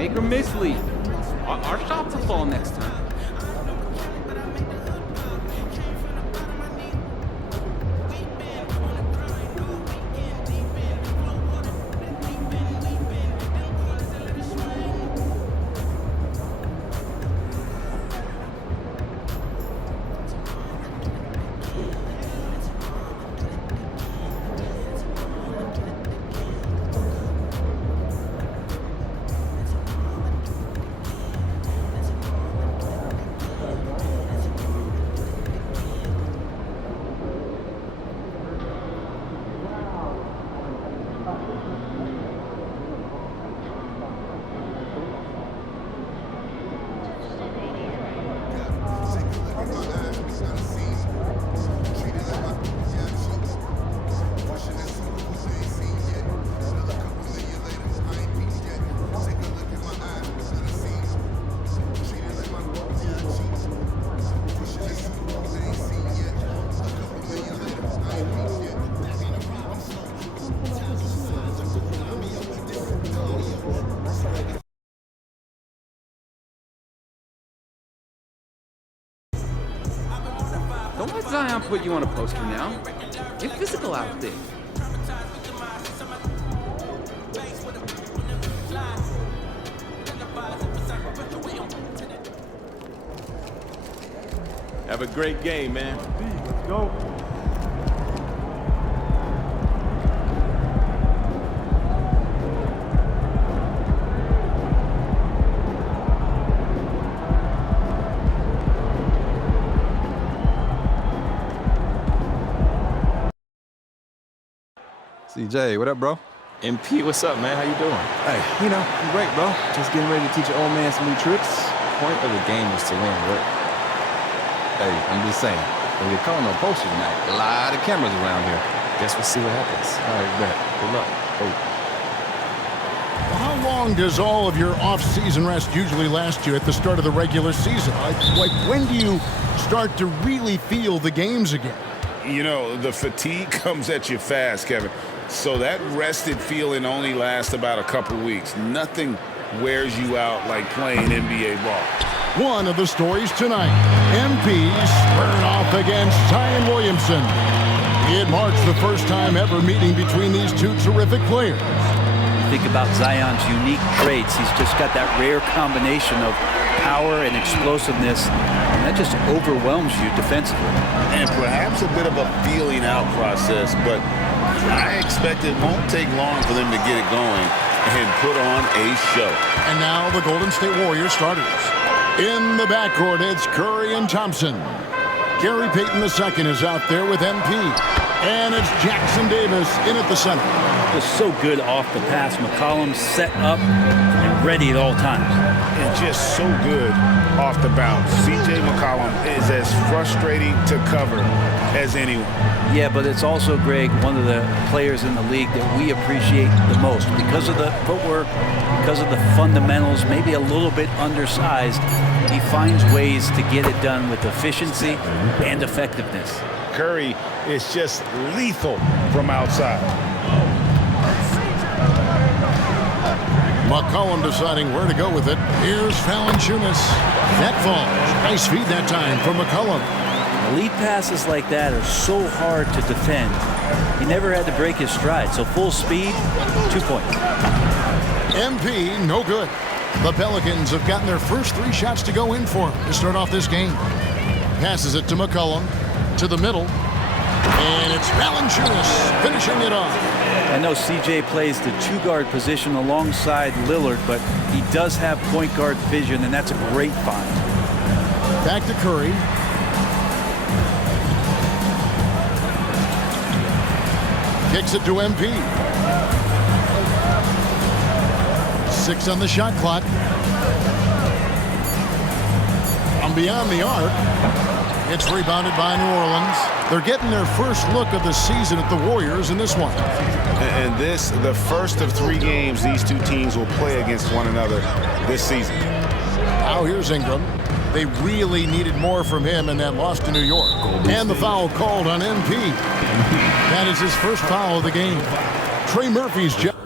Make or miss lead. Our shots will fall next time. Don't let Zion put you on a poster now. Get physical out there. Have a great game, man. Let's go. CJ, what up, bro? MP, what's up, man? How you doing? Hey, I'm great, bro. Just getting ready to teach an old man some new tricks. Point of the game is to win, right? Hey, I'm just saying, when you're calling no poster tonight, a lot of cameras around here. Guess we'll see what happens. All right, bet. Good luck. Well, how long does all of your off-season rest usually last you at the start of the regular season? Like, when do you start to really feel the games again? You know, the fatigue comes at you fast, Kevin. So that rested feeling only lasts about a couple weeks. Nothing wears you out like playing NBA ball. One of the stories tonight, MP squaring off against Zion Williamson. It marks the first time ever meeting between these two terrific players. Think about Zion's unique traits. He's just got that rare combination of power and explosiveness, and that just overwhelms you defensively. And perhaps a bit of a feeling out process, but I expect it won't take long for them to get it going and put on a show. And now the Golden State Warriors starters. In the backcourt, it's Curry and Thompson. Gary Payton II is out there with MP. And it's Jackson Davis in at the center. Just so good off the pass. McCollum set up and ready at all times. And just so good off the bounce. C.J. McCollum is as frustrating to cover as anyone. Yeah, but it's also, Greg, one of the players in the league that we appreciate the most. Because of the footwork, because of the fundamentals, maybe a little bit undersized, he finds ways to get it done with efficiency and effectiveness. Curry is just lethal from outside. McCollum deciding where to go with it. Here's Valanciunas. That falls. Nice feed that time from McCollum. Lead passes like that are so hard to defend. He never had to break his stride, so full speed, 2 points. MP, no good. The Pelicans have gotten their first 3 shots to go in for him to start off this game. Passes it to McCollum, to the middle, and it's Valanciunas finishing it off. I know CJ plays the 2-guard position alongside Lillard, but he does have point guard vision, and that's a great find. Back to Curry. Kicks it to MP. 6 on the shot clock. From beyond the arc, it's rebounded by New Orleans. They're getting their first look of the season at the Warriors in this one. And this, the first of 3 games these two teams will play against one another this season. Now here's Ingram. They really needed more from him in that loss to New York. And the foul called on MP. That is his first foul of the game. Trey Murphy's job.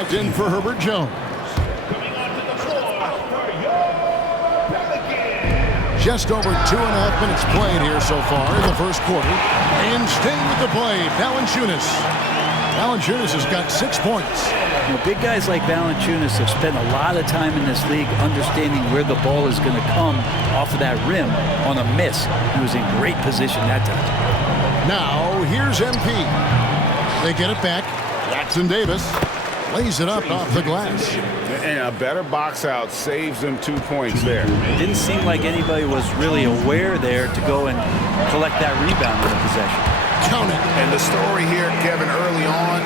In for Herbert Jones. Just over 2.5 minutes played here so far in the first quarter. And staying with the play, Valanciunas. Valanciunas has got 6 points. You know, big guys like Valanciunas have spent a lot of time in this league understanding where the ball is going to come off of that rim on a miss. He was in great position that time. Now, here's MP. They get it back. Jackson Davis lays it up off the glass. And a better box out saves them 2 points there. It didn't seem like anybody was really aware there to go and collect that rebound in the possession. Count it. And the story here, Kevin, early on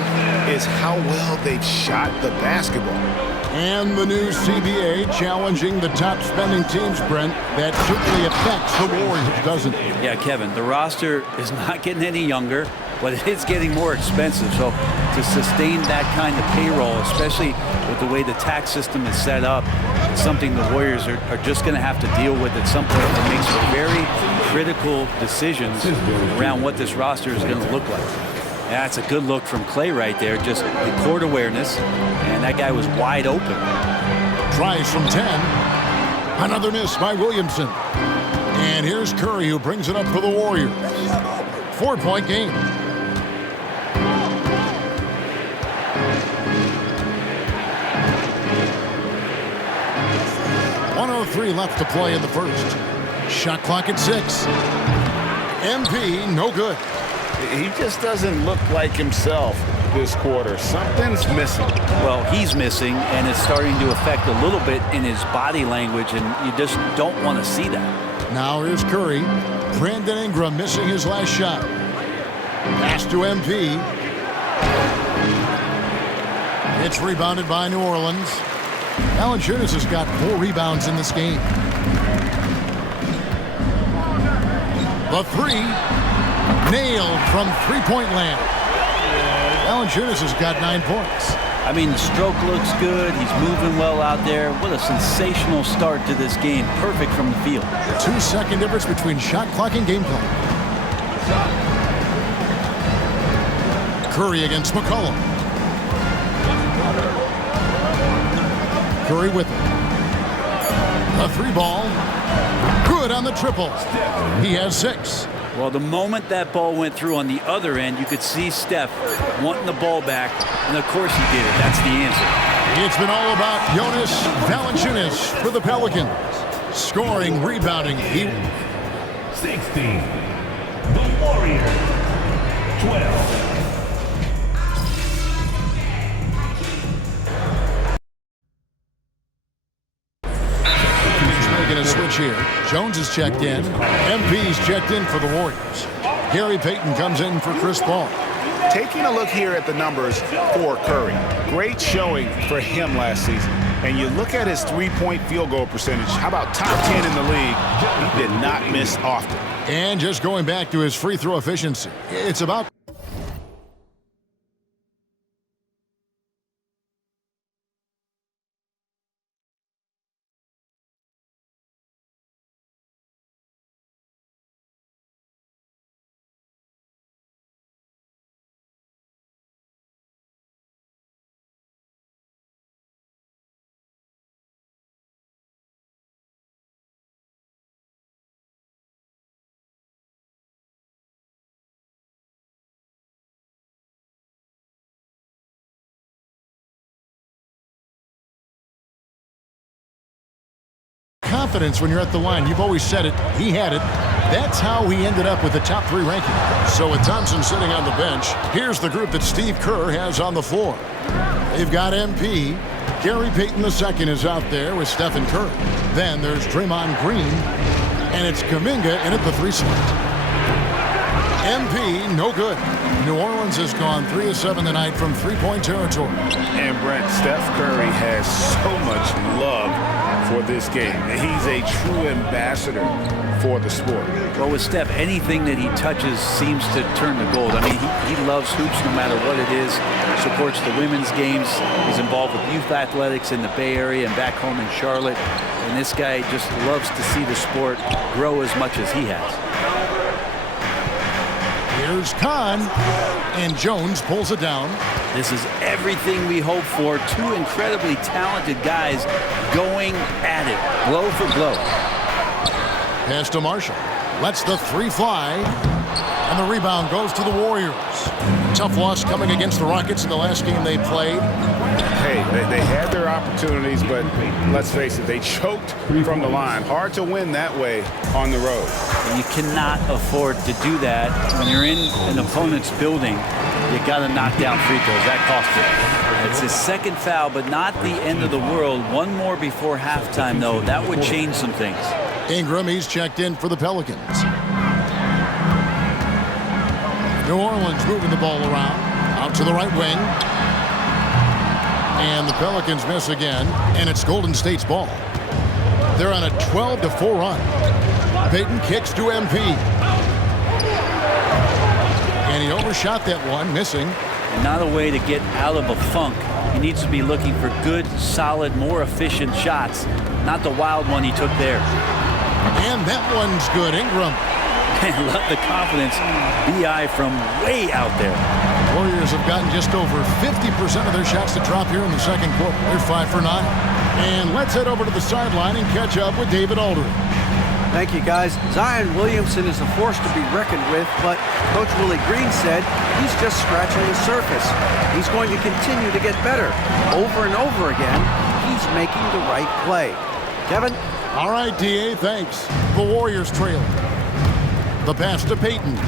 is how well they've shot the basketball. And the new CBA challenging the top spending teams, Brent. That certainly affects the Warriors, doesn't it? Yeah, Kevin, the roster is not getting any younger, but it is getting more expensive. So to sustain that kind of payroll, especially with the way the tax system is set up, it's something the Warriors are just going to have to deal with at some point and make some very critical decisions around what this roster is going to look like. That's a good look from Clay right there, just the court awareness, and that guy was wide open. Tries from 10. Another miss by Williamson. And here's Curry, who brings it up for the Warriors. 4-point game. .103 left to play in the first. Shot clock at 6. MP, no good. He just doesn't look like himself this quarter. Something's missing. Well, he's missing, and it's starting to affect a little bit in his body language, and you just don't want to see that. Now here's Curry. Brandon Ingram missing his last shot. Pass to MP. It's rebounded by New Orleans. Valanciunas has got 4 rebounds in this game. The 3. Nailed from three-point land. Valanciunas has got 9 points. I mean, the stroke looks good. He's moving well out there. What a sensational start to this game. Perfect from the field. 2-second difference between shot clock and game clock. Curry against McCollum. Curry with it. A 3-ball. Good on the triple. He has 6. Well, the moment that ball went through on the other end, you could see Steph wanting the ball back, and of course he did it. That's the answer. It's been all about Jonas Valanciunas for the Pelicans. Scoring, rebounding. 16. The Warriors. 12. Making a switch here. Jones is checked in. MP's checked in for the Warriors. Gary Payton comes in for Chris Paul. Taking a look here at the numbers for Curry. Great showing for him last season. And you look at his three-point field goal percentage. How about top 10 in the league? He did not miss often. And just going back to his free throw efficiency. It's about confidence when you're at the line. You've always said it. He had it. That's how he ended up with the top 3 ranking. So with Thompson sitting on the bench, here's the group that Steve Kerr has on the floor. They've got MP. Gary Payton II is out there with Stephen Curry. Then there's Draymond Green. And it's Kuminga in at the 3 slot. MP, no good. New Orleans has gone 3 of 7 tonight from three-point territory. And Brent, Steph Curry has so much love for this game. He's a true ambassador for the sport. Well, with Steph, anything that he touches seems to turn to gold. I mean, he loves hoops no matter what it is. Supports the women's games. He's involved with youth athletics in the Bay Area and back home in Charlotte. And this guy just loves to see the sport grow as much as he has. Here's Kahn, and Jones pulls it down. This is everything we hope for. Two incredibly talented guys going at it, blow for blow. Pass to Marshall. Lets the three fly. And the rebound goes to the Warriors. Tough loss coming against the Rockets in the last game they played. Hey, they had their opportunities, but let's face it, they choked from the line. Hard to win that way on the road. And you cannot afford to do that when you're in an opponent's building. You got to knock down free throws. That cost it. It's his second foul, but not the end of the world. One more before halftime, though. That would change some things. Ingram, he's checked in for the Pelicans. New Orleans moving the ball around. Out to the right wing. And the Pelicans miss again. And it's Golden State's ball. They're on a 12-4 run. Payton kicks to MP. And he overshot that one, missing. And not a way to get out of a funk. He needs to be looking for good, solid, more efficient shots. Not the wild one he took there. And that one's good. Ingram. And love the confidence. B.I. from way out there. Warriors have gotten just over 50% of their shots to drop here in the second quarter. They're 5 for 9. And let's head over to the sideline and catch up with David Aldridge. Thank you, guys. Zion Williamson is a force to be reckoned with, but Coach Willie Green said he's just scratching the surface. He's going to continue to get better. Over and over again, he's making the right play. Kevin? All right, D.A., thanks. The Warriors trail. The pass to Payton.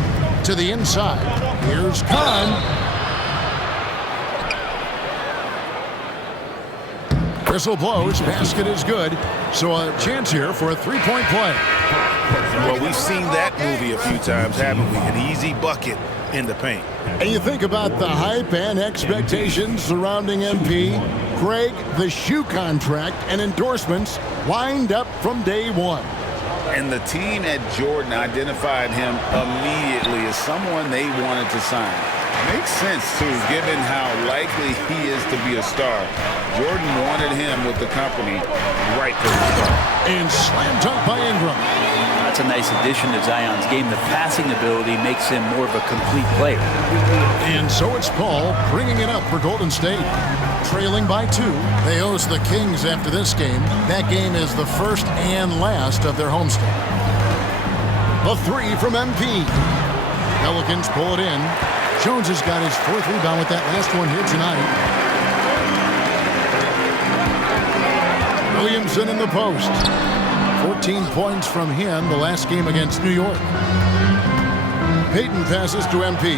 To the inside. Here's Kahn. Whistle blows. Basket is good. So a chance here for a three-point play. Well, we've seen that movie a few times, haven't we? An easy bucket in the paint. And you think about the hype and expectations surrounding MP. Greg, the shoe contract and endorsements lined up from day one. And the team at Jordan identified him immediately as someone they wanted to sign. Makes sense, too, given how likely he is to be a star. Jordan wanted him with the company right from the start. And slam dunk by Ingram. That's a nice addition to Zion's game. The passing ability makes him more of a complete player. And so it's Paul bringing it up for Golden State. Trailing by 2. They host the Kings after this game. That game is the first and last of their homestand. A 3 from MP. Pelicans pull it in. Jones has got his 4th rebound with that last one here tonight. Williamson in the post. 14 points from him the last game against New York. Payton passes to MP.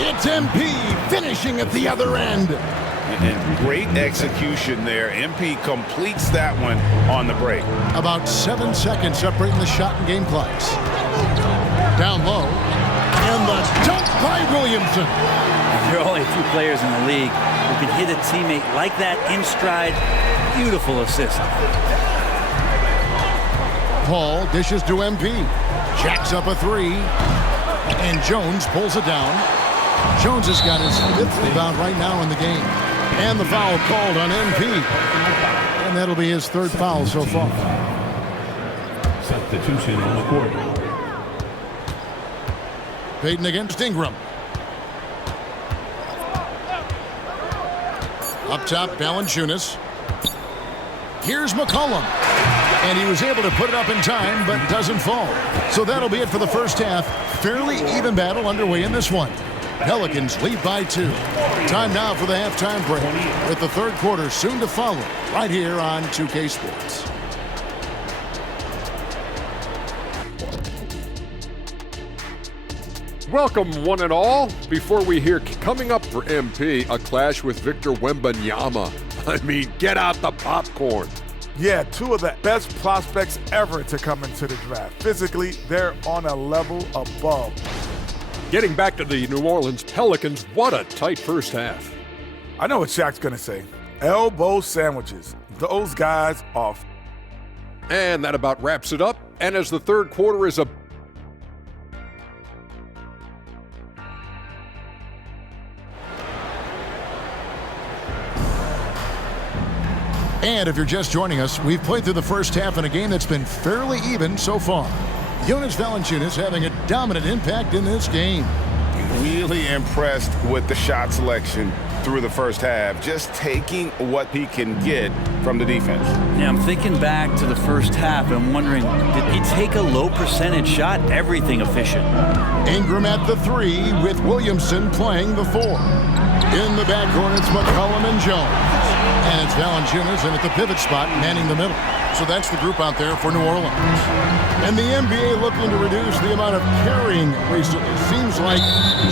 It's MP finishing at the other end. And great execution there. MP completes that one on the break. About 7 seconds separating the shot and game clocks. Down low. And the dunk by Williamson. There are only a few players in the league who can hit a teammate like that in stride. Beautiful assist. Paul dishes to MP. Jacks up a 3. And Jones pulls it down. Jones has got his 5th rebound right now in the game. And the foul called on MP. And that'll be his 3rd foul so far. Substitution on the court. Payton against Ingram. Up top, Valanciunas. Here's McCollum. And he was able to put it up in time, but doesn't fall. So that'll be it for the first half. Fairly even battle underway in this one. Pelicans lead by 2. Time now for the halftime break, with the third quarter soon to follow, right here on 2K Sports. Welcome, one and all. Before we hear coming up for MP, a clash with Victor Wembanyama. I mean, get out the popcorn. Yeah, 2 of the best prospects ever to come into the draft. Physically, they're on a level above. Getting back to the New Orleans Pelicans, what a tight first half. I know what Shaq's going to say. Elbow sandwiches. Those guys off. And that about wraps it up. And as the third quarter is And if you're just joining us, we've played through the first half in a game that's been fairly even so far. Jonas Valanciunas having a dominant impact in this game. Really impressed with the shot selection through the first half, just taking what he can get from the defense. Yeah, I'm thinking back to the first half and I'm wondering, did he take a low percentage shot? Everything efficient. Ingram at the 3 with Williamson playing the 4. In the backcourt, it's McCollum and Jones. And it's Valanciunas in at the pivot spot, manning the middle. So that's the group out there for New Orleans. And the NBA looking to reduce the amount of carrying recently. Seems like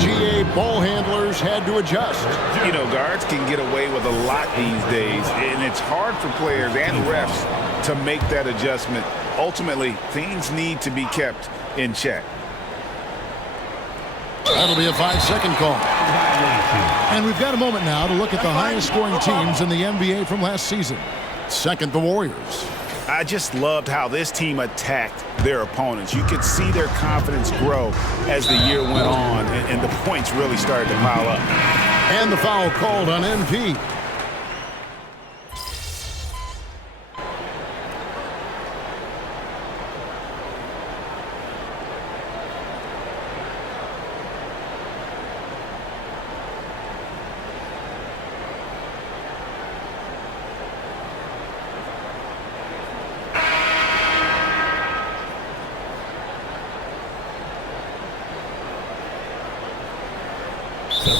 GA ball handlers had to adjust. You know, guards can get away with a lot these days, and it's hard for players and refs to make that adjustment. Ultimately, things need to be kept in check. That'll be a 5-second call. And we've got a moment now to look at the highest scoring teams in the NBA from last season. Second, the Warriors. I just loved how this team attacked their opponents. You could see their confidence grow as the year went on, and the points really started to pile up. And the foul called on MP.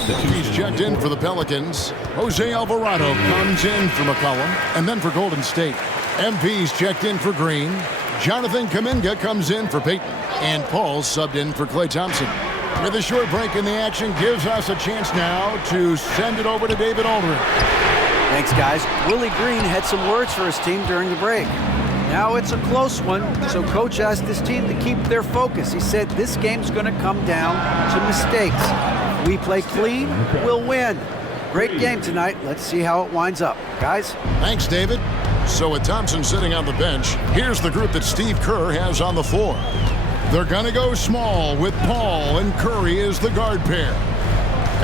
He's checked in for the Pelicans. Jose Alvarado comes in for McCollum, and then for Golden State. MP's checked in for Green. Jonathan Kuminga comes in for Payton, and Paul subbed in for Klay Thompson. With a short break in the action, gives us a chance now to send it over to David Aldridge. Thanks, guys. Willie Green had some words for his team during the break. Now it's a close one, so Coach asked his team to keep their focus. He said this game's going to come down to mistakes. If we play clean, we'll win. Great game tonight. Let's see how it winds up. Guys? Thanks, David. So with Thompson sitting on the bench, here's the group that Steve Kerr has on the floor. They're going to go small with Paul and Curry as the guard pair.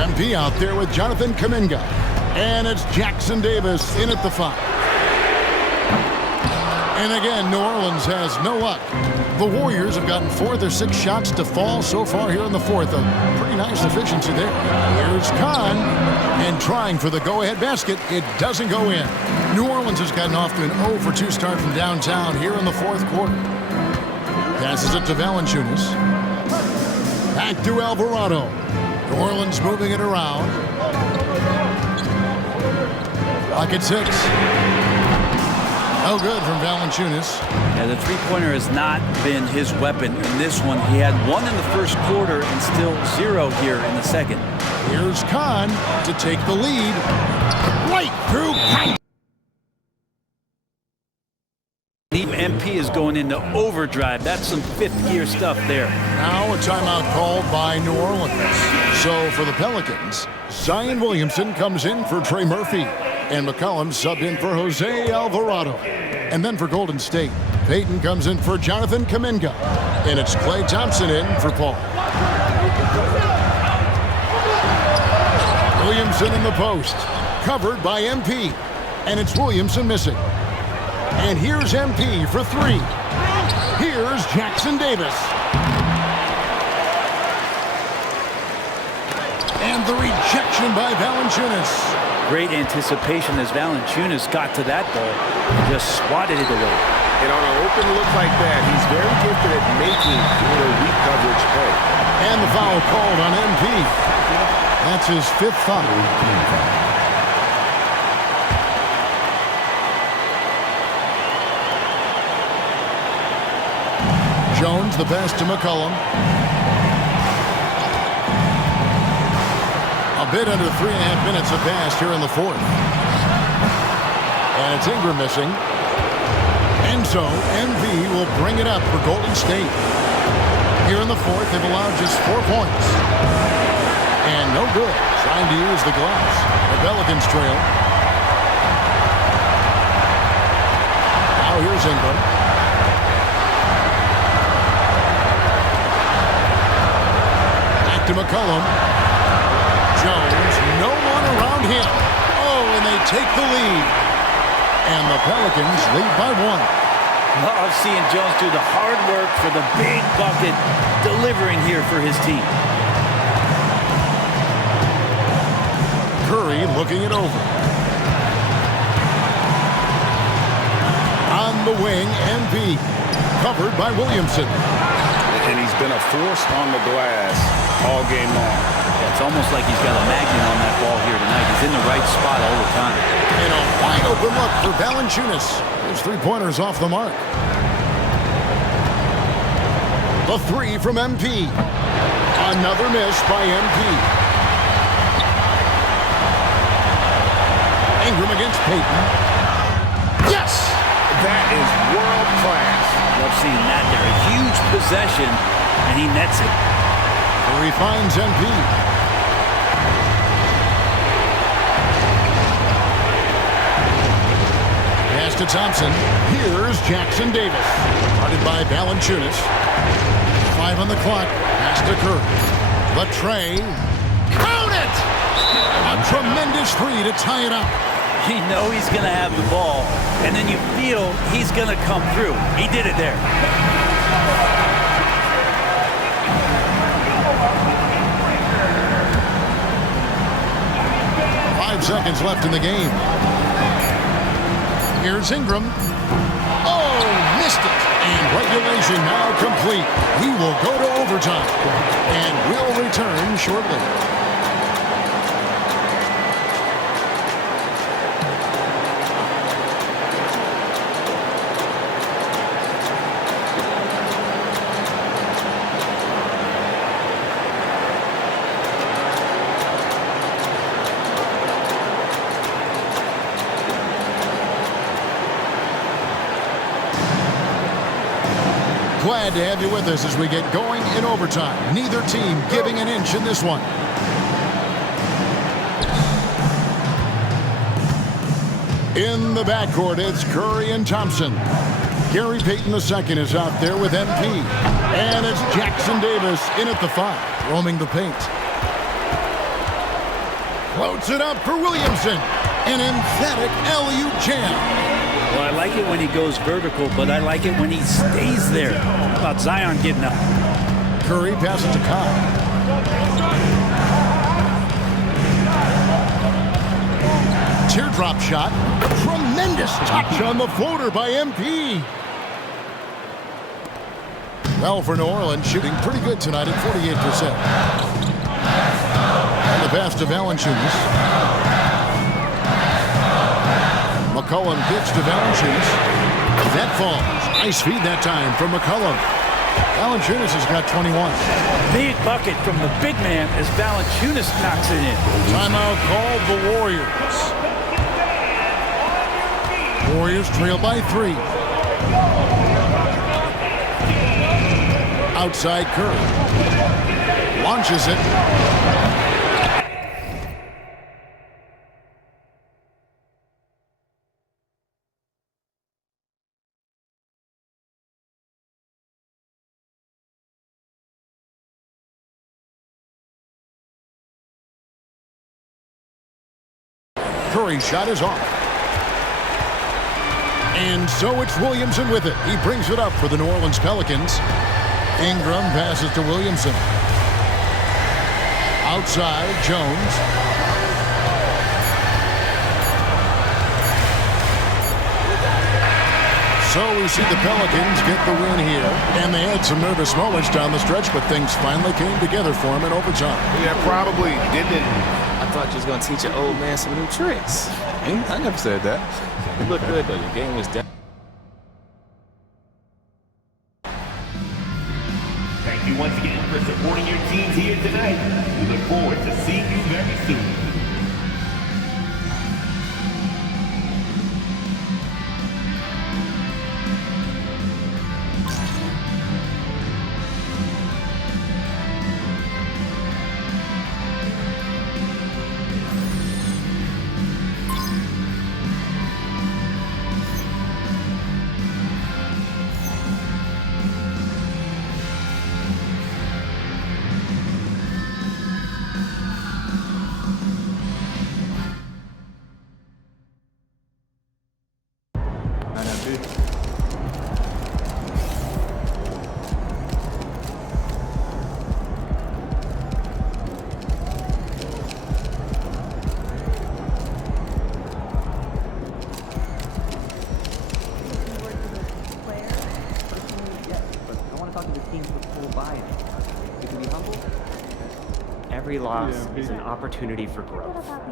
MP out there with Jonathan Kuminga. And it's Jackson Davis in at the 5. And again, New Orleans has no luck. The Warriors have gotten 4 of their 6 shots to fall so far here in the 4th. A pretty nice efficiency there. Here's Kahn, and trying for the go-ahead basket. It doesn't go in. New Orleans has gotten off to an 0 for 2 start from downtown here in the 4th quarter. Passes it to Valanciunas. Back to Alvarado. New Orleans moving it around. Pocket 6. Oh, good from Valanciunas. Yeah, the three-pointer has not been his weapon in this one. He had 1 in the first quarter and still 0 here in the second. Here's Kahn to take the lead. Right through Kahn. MP is going into overdrive. That's some fifth-gear stuff there. Now a timeout called by New Orleans. So for the Pelicans, Zion Williamson comes in for Trey Murphy. And McCollum subbed in for Jose Alvarado. And then for Golden State, Payton comes in for Jonathan Kuminga. And it's Klay Thompson in for Paul. Williamson in the post, covered by MP. And it's Williamson missing. And here's MP for 3. Here's Jackson Davis. And the rejection by Valanciunas. Great anticipation as Valanciunas got to that ball and just swatted it away. And on an open look like that, he's very gifted at making the weak coverage pay. And the foul called on MP. That's his 5th foul. Jones, the pass to McCollum. A bit under 3.5 minutes have passed here in the 4th. And it's Ingram missing. And so MV will bring it up for Golden State. Here in the 4th, they've allowed just 4 points. And no good. Trying to use the glass. The Pelicans trail. Now here's Ingram. Back to McCollum. Jones, no one around him. Oh, and they take the lead. And the Pelicans lead by 1. Love seeing Jones do the hard work for the big bucket, delivering here for his team. Curry looking it over. On the wing, MP. Covered by Williamson. And he's been a force on the glass all game long. Yeah, it's almost like he's got a magnet on that ball here tonight. He's in the right spot all the time. And a wide open look for Valanciunas. His three-pointers off the mark. The three from MP. Another miss by MP. Ingram against Payton. Yes! That is world class. Love seeing that there. A huge possession, and he nets it. Curry finds MP. Pass to Thompson. Here's Jackson Davis. Guarded by Valanciunas. 5 on the clock. Pass to Curry. The tray. Count it! A tremendous three to tie it up. You know he's going to have the ball, and then you feel he's going to come through. He did it there. Seconds left in the game. Here's Ingram. Oh, missed it. And regulation now complete. We will go to overtime. And we'll return shortly. Glad to have you with us as we get going in overtime. Neither team giving an inch in this one. In the backcourt, it's Curry and Thompson. Gary Payton II is out there with MP. And it's Jackson Davis in at the 5, roaming the paint. Floats it up for Williamson. An emphatic LU jam. Well, I like it when he goes vertical, but I like it when he stays there. How about Zion getting up? Curry passes to Kyle. Teardrop shot. Tremendous touch on the floater by MP. Well, for New Orleans, shooting pretty good tonight at 48%. And the pass to Valanciunas. McCollum gets to Valanciunas. That falls. Nice feed that time from McCollum. Valanciunas has got 21. Big bucket from the big man as Valanciunas knocks it in. Timeout called the Warriors. Warriors trail by 3. Outside Curry. Launches it. Curry's shot is off. And so it's Williamson with it. He brings it up for the New Orleans Pelicans. Ingram passes to Williamson. Outside, Jones. So we see the Pelicans get the win here. And they had some nervous moments down the stretch, but things finally came together for them in overtime. Yeah, probably didn't. I thought you was going to teach your old man some new tricks. I never said that. You look good, though. Your game was down. Thank you once again for supporting your teams here tonight. We look forward to seeing you very soon. every loss is an opportunity for growth. All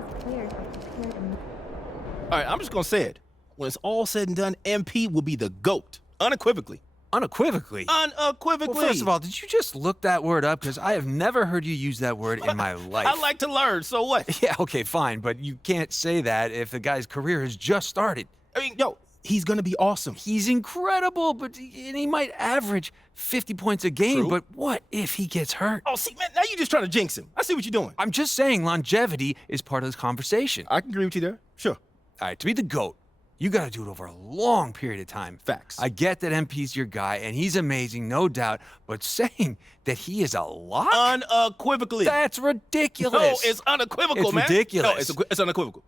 right, I'm just going to say it. When it's all said and done, MP will be the GOAT. Unequivocally. Unequivocally? Unequivocally. Well, first of all, did you just look that word up? Because I have never heard you use that word in my life. I like to learn, so what? Yeah, okay, fine, but you can't say that if the guy's career has just started. I mean, yo, he's going to be awesome. He's incredible, and he might average 50 points a game, True. but what if he gets hurt? Oh, see, man, now you're just trying to jinx him. I see what you're doing. I'm just saying longevity is part of this conversation. I can agree with you there. Sure. All right, to be the GOAT, you got to do it over a long period of time. Facts. I get that MP's your guy, and he's amazing, no doubt, but saying that he is a lock? Unequivocally. That's ridiculous. No, it's unequivocal, it's man. Ridiculous. No, it's unequivocal.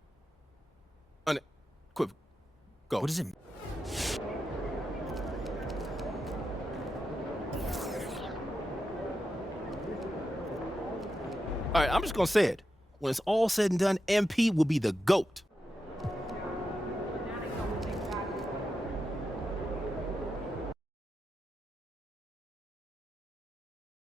Unequivocal. Go. What does it mean? All right, I'm just going to say it. When it's all said and done, MP will be the GOAT.